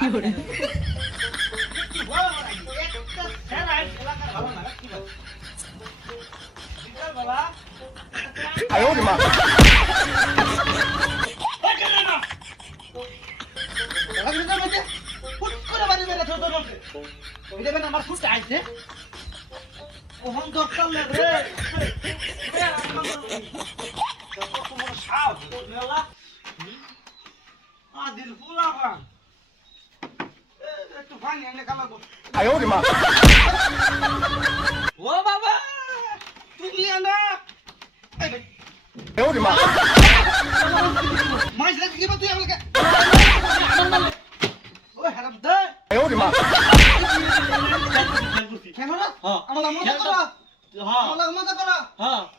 哎呦我的妈！ আমার ফুট আইছে ওহন দরকার রে তোমার সাপ মেলা আদিল ফুলাবা একটু পানি এনে কালাবো 哎呦我的妈！ ও বাবা তুমি আনা 哎呦我的妈！ মাইস লাগে কি তুই আমাকে ও হারাম দে 哎呦我的妈！ কেন রে আমার মজা করো আমার মজা করো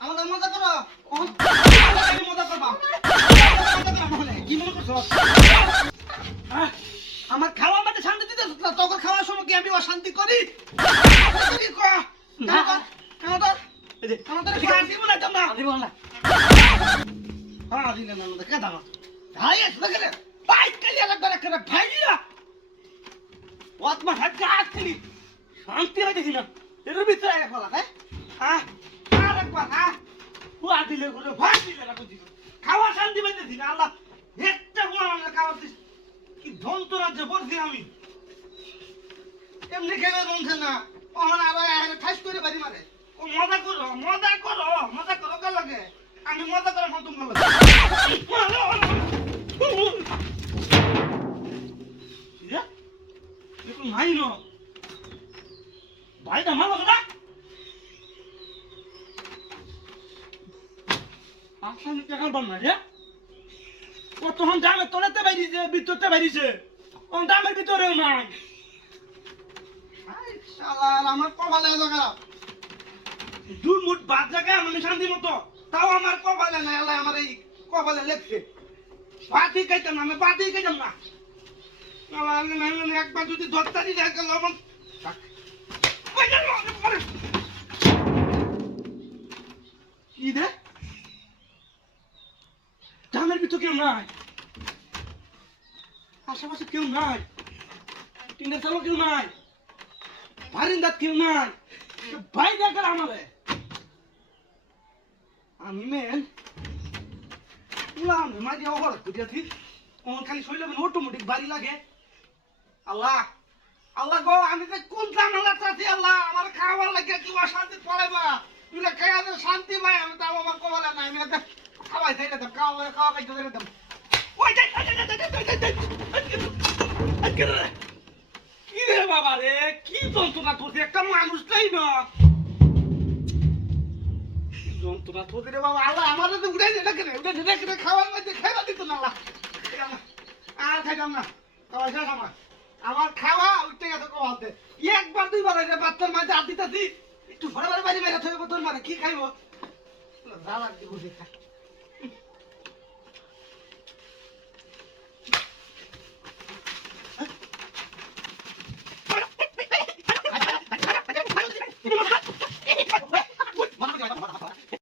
আমার মজা করো আমি মজা করবা কি মনে করছো আমার খাওয়া মধ্যে শান্তি দিতে তোর খাওয়ার সময় কি আমি অশান্তি করি শান্তি হইতেছি না এর ভিতরে ফলা দিলে ভাই দিলে না বুঝি খাওয়া শান্তি পাইতেছি না আল্লাহ একটা খাওয়া কি ধন্তরাজ্য বলছি আমি এমনি খেলে মনছে না ওখান আবার ঠাস করে বাড়ি মারে ও মজা করো মজা করো মজা করো কার লাগে আমি মজা করে মন তোমার লাগে দেখুন ভাই ন ভাইটা মারো না আসামি টাকা বান না রে ও তখন দামের তলাতে বাইরিছে ভিতরতে বাইরিছে ও দামের ভিতরেও নাই শালার আমার কপালে এত খারাপ দুই মুঠ ভাত জায়গায় আমি শান্তি মতো তাও আমার কপালে নাই আল্লাহ আমার এই কপালে লেখছে ভাতই খাইতাম না আমি ভাতই খাইতাম না একবার যদি ধরতারি দেখা লবণ কি রে দামের ভিতর কেউ নাই আশেপাশে কেউ নাই টিনের চালও কেউ নাই বারিন্দাত কেউ নাই ভাই দেখার আমারে আমি মেন মাঝে অবর খুঁজেছি খালি শৈলেন অটোমেটিক বাড়ি লাগে আল্লাহ আল্লাহ গো আমি তো কোন জানালা চাচ্ছি আল্লাহ আমার খাওয়ার লাগে কি অশান্তি পড়ে বা তুই খাওয়া শান্তি পাই আমি তাও আমার কমালে না আমি খাওয়াই চাই না খাওয়া খাওয়া খাইতে চাই না ওই কি রে বাবা রে কি যন্ত্রণা তোর একটা মানুষ চাই না যন্ত্রণা তোর রে বাবা আল্লাহ আমার তো উঠে দেখে খাওয়ার মধ্যে খাইবা দিত না আল্লাহ আর খাইতাম না খাওয়া শেষ আমার খাওয়া উঠতে গেছে কমাতে একবার দুইবার বাচ্চার মাঝে আর দিতেছি একটু ঘরে বাড়ি বাইরে বাইরে থাকবো তোর মানে কি খাইবো যা লাগবে বুঝে খা